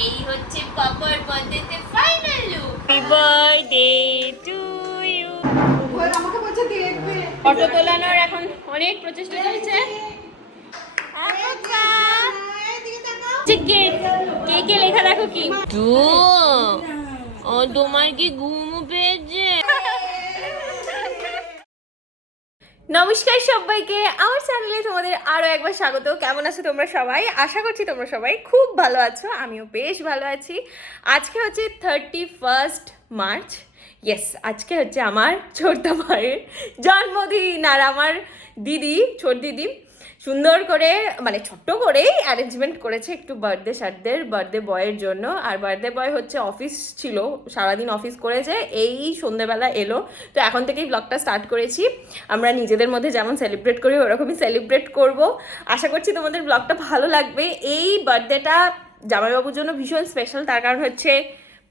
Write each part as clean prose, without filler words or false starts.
এই হচ্ছে পাপার বার্থডেতে final look. Happy birthday to you. আমাকে বলছে দেখবে ফটো তোলানোর এখন অনেক প্রচেষ্টা চলছে। কেকে লেখা দেখো কি টু। ও তোমার কি ঘুম পেয়েছে? নমস্কার সবাইকে, আমার চ্যানেলে তোমাদের আরো একবার স্বাগত। কেমন আছো তোমরা সবাই? আশা করছি তোমরা সবাই খুব ভালো আছো, আমিও বেশ ভালো আছি। আজকে হচ্ছে 31 মার্চ। ইয়েস, আজকে হচ্ছে আমার ছোট্ট ভাইয়ের জন্মদিন। আর আমার দিদি, ছোট দিদি সুন্দর করে মানে ছোট্ট করেই অ্যারেঞ্জমেন্ট করেছে একটু বার্থডে বয়ের জন্য। আর বার্থডে বয় হচ্ছে অফিস ছিল, সারাদিন অফিস করেছে, এই সন্ধ্যেবেলা এলো। তো এখন থেকেই ব্লগটা স্টার্ট করেছি। আমরা নিজেদের মধ্যে যেমন সেলিব্রেট করি ওরকমই সেলিব্রেট করব। আশা করছি তোমাদের ব্লগটা ভালো লাগবে। এই বার্থডেটা জামাইবাবুর জন্য ভীষণ স্পেশাল, তার কারণ হচ্ছে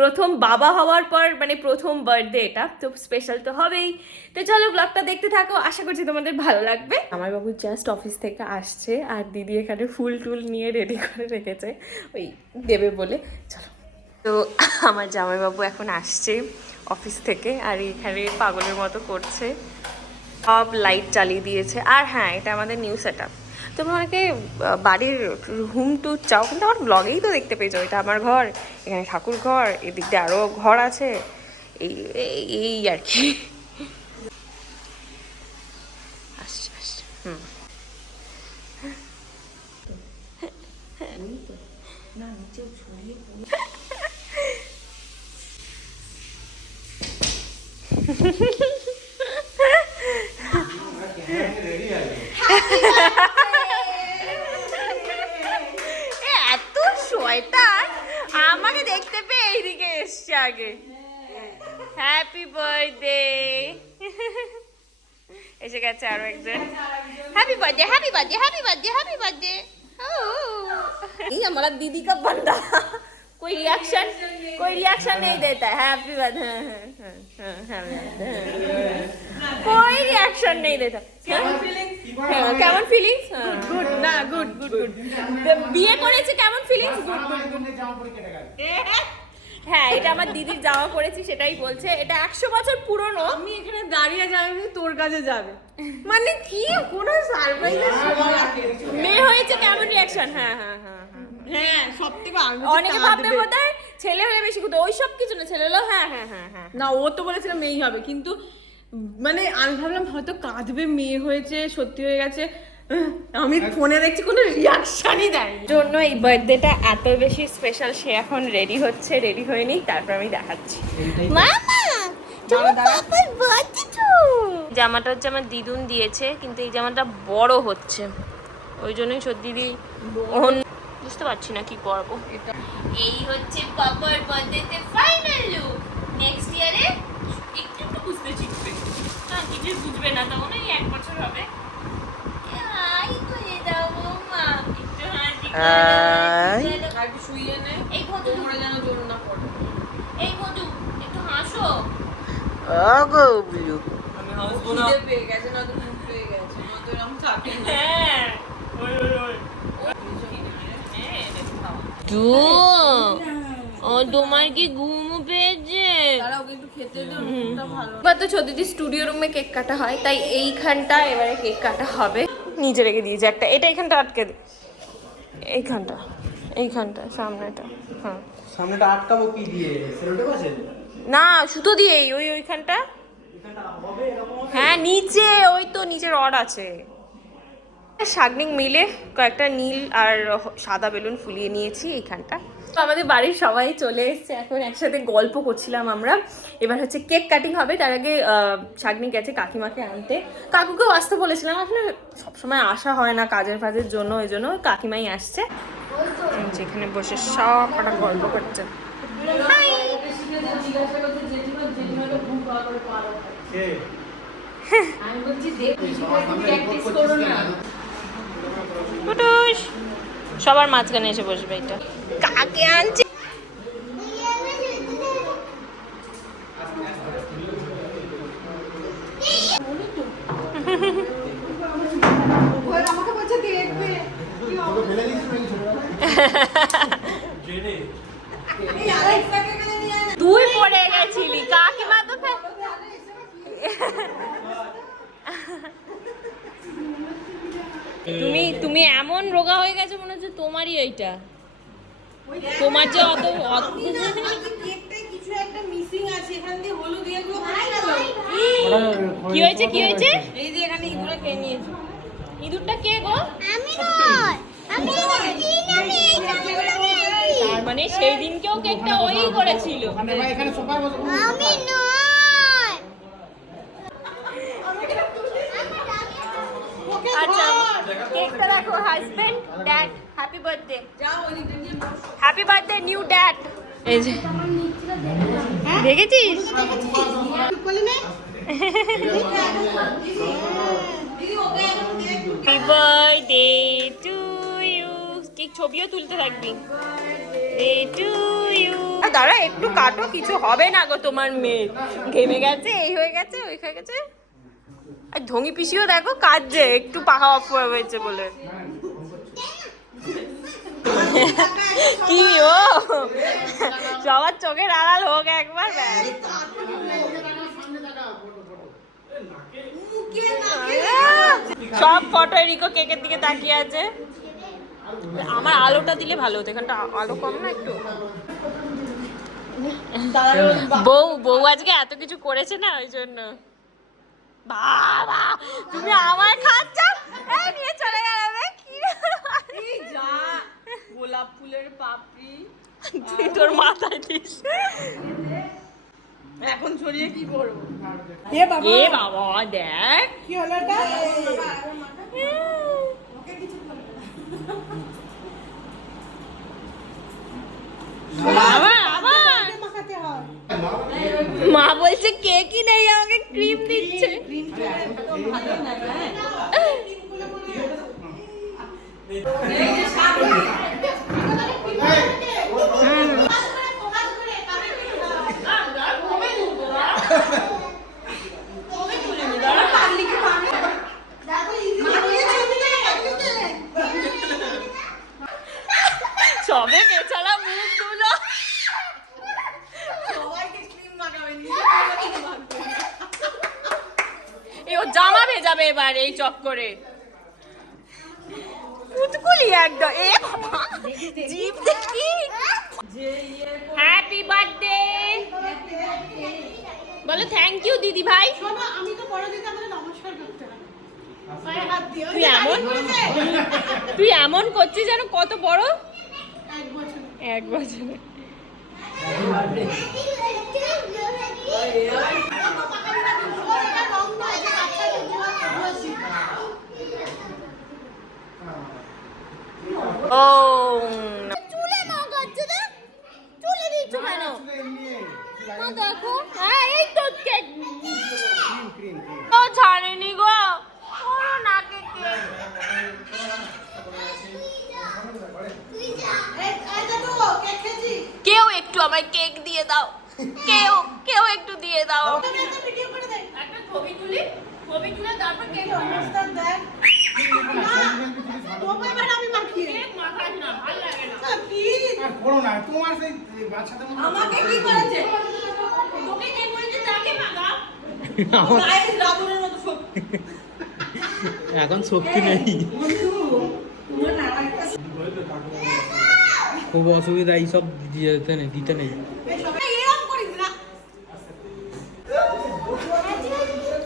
প্রথম বাবা হওয়ার পর মানে প্রথম বার্থডে, এটা তো স্পেশাল তো হবেই। তো চলো ব্লগটা দেখতে থাকো, আশা করছি তোমাদের ভালো লাগবে। আমার বাবু জাস্ট অফিস থেকে আসছে আর দিদি এখানে ফুল টুল নিয়ে রেডি করে রেখেছে ওই দেবে বলে। চলো, তো আমার জামাইবাবু এখন আসছে অফিস থেকে আর এখানে পাগলের মতো করছে, সব লাইট জ্বালিয়ে দিয়েছে। আর হ্যাঁ, এটা আমাদের নিউ সেট আপ। তোমরা অনেকে বাড়ির রুম টুর চাও, কিন্তু আমার ব্লগেই তো দেখতে পেয়েছো এটা আমার ঘর, এখানে ঠাকুর ঘর, এদিক দিয়ে আরও ঘর আছে, এই এই আর কি। আসছে আসছে এত শয়তান, আমাকে দেখতে পেয়ে এইদিকে এসছে আগে। হ্যাপি বার্থডে এসে গেছে আরো একজন। Happy birthday happy birthday happy birthday happy birthday. ये हमारा दीदी का बंदा कोई रिएक्शन नहीं देता है। हैप्पी बर्थडे कोई रिएक्शन नहीं देता। কেমন ফিলিংস? গুড না, গুড গুড গুড। বিয়ে করেছে কেমন ফিলিংস? Good good. হ্যাঁ, এটা আমার দিদির জামা পড়েছি, সেটাই বলছে। এটা 100 বছর পুরনো। আমি এখানে দাঁড়িয়ে যাবে, তোর কাছে যাবে মানে কি? কোনো সারপ্রাইজের সময় আছে। মেয়ে হয়েছে কেমন রিঅ্যাকশন? হ্যাঁ হ্যাঁ হ্যাঁ হ্যাঁ, সবথেকে অনেকে ভাববে বোধহয় ছেলে হলে বেশি কথা, ওই সব কিছু না, ছেলে হলো হ্যাঁ হ্যাঁ হ্যাঁ হ্যাঁ। না, ও তো বলেছিল মেয়েই হবে, কিন্তু মানে আমি ভাবলাম হয়তো কাঁদবে, মেয়ে হয়েছে সত্যি হয়ে গেছে। আমি ফোনে দেখছি কোনো রিয়াকশনই দেয়নি। জন্য এই বার্থডেটা এত বেশি স্পেশাল। সে এখন রেডি হচ্ছে, রেডি হয়নি, তারপর আমি দেখাচ্ছি। মামা তোমার পাপার বার্থডে তো। জামাটা হচ্ছে আমার দিদুন দিয়েছে, কিন্তু এই জামাটা বড় হচ্ছে, ওই জন্যই দিদি বুঝতে পারছি না কি করবো। এই হচ্ছে পাপার বার্থডেতে ফাইনাল লুক। নেক্সট ইয়ারে একটু একটু বুঝতে শিখবে, না কিছু বুঝবে না, তখন এই 1 বছর হবে। হাই করে দাও মা, একটু হাসি করে দাও। আর শুইয়ে নে, এই মধু তোমরা যেন জোর না পড়ে। এই মধু একটু হাসো। গুবলু আমি হাসবো না, খিদে পেয়ে গেছে, না তো মুখ পেয়ে গেছে, না তো এরকম থাকে না। হ্যাঁ তো ও তোমার কি ঘুম পেয়েছে? তারা ওকে একটু খেতে দাও, মুখটা ভালো। এবার তো ছোটিদি স্টুডিও রুমে কেক কাটা হয়, তাই এইখানটা এবারে কেক কাটা হবে। নিচে রেখে দিয়েছে একটা, এটা এইখানটা আটকে দে, এইখানটা সামনেটা। হ্যাঁ, সামনেটা আটকাবো কি দিয়ে? সেলোটে আছে না সুতো দিয়েই ওইখানটা। হ্যাঁ নিচে, ওই তো নিচে রড আছে। শাগনিক মিলে কয়েকটা নীল আর সাদা বেলুন ফুলিয়ে নিয়েছি এইখানটা। তো আমাদের বাড়ির সবাই চলে এসেছে, এখন একসাথে গল্প করছিলাম আমরা। এবার হচ্ছে কেক কাটিং হবে, তার আগে শাগনিক গেছে কাকিমাকে আনতে। কাকুকেও আসতে বলেছিলাম, আসলে সবসময় আসা হয় না কাজের ফাজের জন্য, ওই জন্য কাকিমাই আসছে। যেখানে বসে সব কটা গল্প করছে। আমি বলছি প্র্যাকটিস করো না। টুটুস সবার মাঝখানে এসে বসবে। এটা কাকে আনছে? আমাকে বলছে দেখবে। তুই পড়ে গেছিলি, কাকিমা তো তুমি এমন রোগা হয়ে গেছে মনে হচ্ছে তোমারই এইটা, তোমার যে অত কি হয়েছে কি হয়েছে? এই যে এখানে ইঁদুরে খেয়ে নিয়েছে। ইঁদুরটা কে গো? তার মানে সেই দিনকেও কেকটা ওই করেছিল। আচ্ছা কেকটা দেখো, husband dad happy birthday, happy birthday new dad. এই যে দেখেছিস? Happy birthday to you. Cake ছবিও তুলতে থাকবি। To you. দাঁড়া একটু কাটো, কিছু হবে না গো তোমার মেয়ে, ঘেমে গেছে, এই হয়ে গেছে, ওই হয়ে গেছে। আর ঢঙ্গি পিসিও দেখো কাঁদছে একটু পাখা অফ হয়েছে বলে। কি ও সবার চোখের আড়াল হোক একবার, ব্যাস। সব ফটো রিকো কেকের দিকে তাকিয়ে আছে। আমার আলোটা দিলে ভালো হতো, এখানটা আলো কম না একটু। বউ আজকে এত কিছু করেছে না, ওই জন্য। বাবা তুমি আমার খাচ্ছ, এই নিয়ে চলে গেলে কি? যা গোলাপ ফুলের পাপড়ি তুই তোর মাথায় দিস। এখন ছড়িয়ে কি করবো? এ বাবা দেখ কি হলো এটা? মা বলছে কেকই নেই, আমাকে ক্রিম দিচ্ছে। সবে বেচারা মুখ তুলো। ও জামা ভেজাবে এবার এই চক্করে। কুতকুলি একদম। এ বাবা জিভ দেখি। হ্যাপি বার্থডে বলো। থ্যাংক ইউ দিদি ভাই। আমি তো বড় দিদি, আমাদের নমস্কার করতে হয়। তুই এমন করছিস যেন কত বড়। 1 বছর। 1 বছর। ও চুলে মাখাচ্ছে না, চুলে দিচ্ছ কেন? দেখো হ্যাঁ এই তো কেক তো ছাড়েনি গো, ওর নাকে কেক। কেউ একটু আমায় কেক দিয়ে দাও, কেউ একটু দিয়ে দাও। একটা ছবি তুলি, ছবি তুলে তারপর কেক আমি মাখিয়ে কেক মাখাস না, ভালো লাগে না। করো না তোমার সেই বাচ্চাদের মতো। আমাকে কি করেছে? তোকে কে বলেছে তাকে মাখা? গায়ে রাবণের মতো শক্তি। এখন শক্তি নেই, খুব অসুবিধা, এইসব দিতে নেই। এরকম করিস না।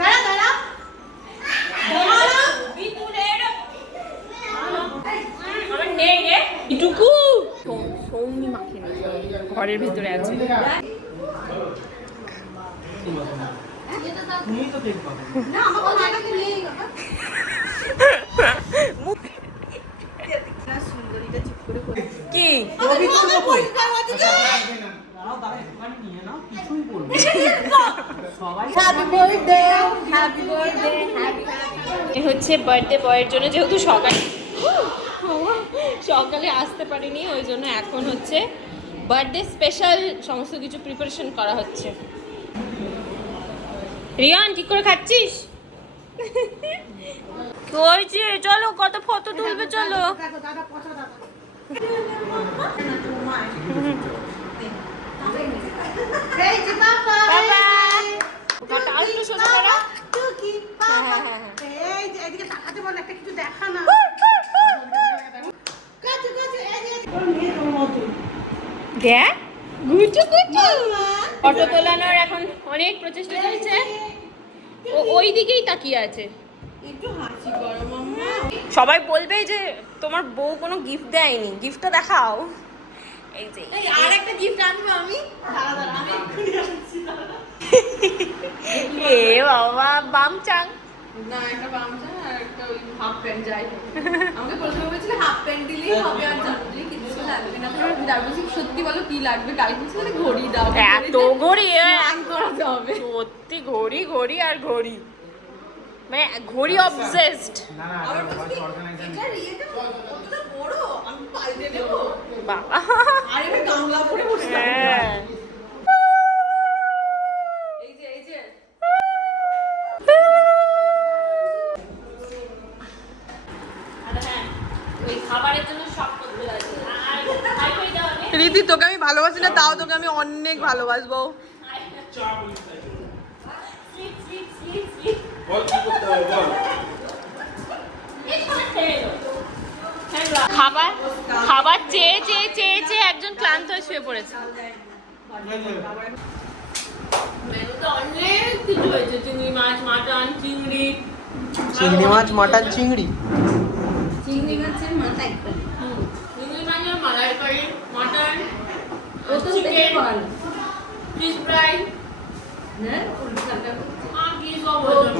দাঁড়া দাঁড়া আমার নেই রে এটুকু। সৌমি মাখে ঘরের ভিতরে আছে। তুমি তো কেক পাবে না, আমাকে লাগাতে নেই। সুন্দরীটা চুপ করে কি পরিষ্কার হতে দে। এ হচ্ছে বার্থডে বয়ের জন্য, যেহেতু সকালে আসতে পারিনি, ওই জন্য এখন হচ্ছে বার্থডে স্পেশাল সমস্ত কিছু প্রিপারেশন করা হচ্ছে। রিয়ান কি করে খাচ্ছিস? হয়েছে চলো, কত ফটো তুলবে চলো। দেখো দাদা পচা দাদা। দেখ গুচু গুচু ফটো তোলানোর এখন অনেক প্রচেষ্টা চলছে। ও ওই দিকেই তাকিয়ে আছে। একটু হাসি করো মাম্মা। সবাই বলবে যে তোমার বউ কোনো গিফট দেয়নি, গিফটটা দেখাও। এই যে এই আর একটা গিফট আনবো আমি। দাঁড়া দাঁড়া আমি এক্ষুনি আসছি দাঁড়া। এ বাবা বামচাং। না একটা গামছা আর একটা ওই হাফ প্যান্ট যাই হোক। আমাকে প্রথমে বলেছিল হাফ প্যান্ট দিলেই হবে আর জন্মদিনে কিছু লাগবে না। আমি যাবো সত্যি বলো কি লাগবে? কালকে বলছিল মানে ঘড়ি দাও। এত ঘড়ি স্নান করাতে হবে। সত্যি ঘড়ি ঘড়ি আর ঘড়ি, মানে ঘড়ি অবসেসড। না না আবার এটা বলছি organization এটার ইয়েটা কতটা বড় আমি পাল্টে দেবো। বাবা আর এবার গামলা পরে বসে থাকবো। হ্যাঁ এই যে এই যে ওই খাবারের জন্য সব করতে লাগে আর হাইফাই দেওয়া নেই। রীতি তোকে আমি ভালোবাসি না তাও তোকে আমি অনেক ভালোবাসবো। স্লিপ স্লিপ স্লিপ স্লিপ বল কি করতে হবে বল। খাবার খাবার চেয়ে চেয়ে চেয়ে চেয়ে একজন ক্লান্ত হয়ে শুয়ে পড়েছে। মেনুতে অনেক কিছু হয়েছে, চিংড়ি মাছ, মাটন, চিংড়ি। চিংড়ি মাছ মাটন চিংড়ি চিংড়ি মাছের মাথা একটা। চিংড়ি মাছের মালাইকারি, মাটন, চিকেন, ফিশ ফ্রাই। হ্যাঁ,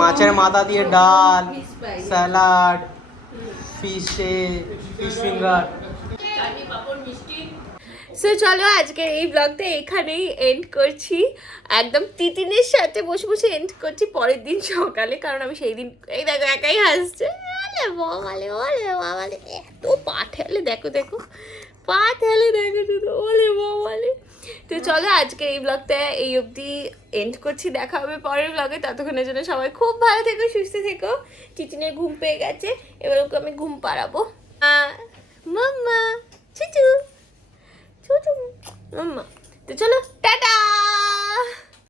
মাছের মাথা দিয়ে ডাল, স্যালাড, ফিশ ফিঙ্গার। চাটনি, পাঁপড়, মিষ্টি। সো চলো আজকের এই ব্লগটা এখানেই এন্ড করছি। একদম তিতিনের সাথে বসে বসে এন্ড করছি পরের দিন সকালে, কারণ আমি সেই দিন এই দেখো একাই হাসছে। ওলে বাবালে এত পা ঠেলে দেখো দেখো, পা ঠেলে দেখো শুধু, ওলে বাবালে। তো চলো আজকে এই ব্লগটা এই অবধি এন্ড করছি, দেখা হবে পরের ব্লগে। ততক্ষণের জন্য সবাই খুব ভালো থেকো, সুস্থ থেকো। টিটিনের ঘুম পেয়ে গেছে, এবার ওকে আমি ঘুম পাড়াবো। মাম্মা চুচু চুচু মাম্মা। তো চলো টাটা।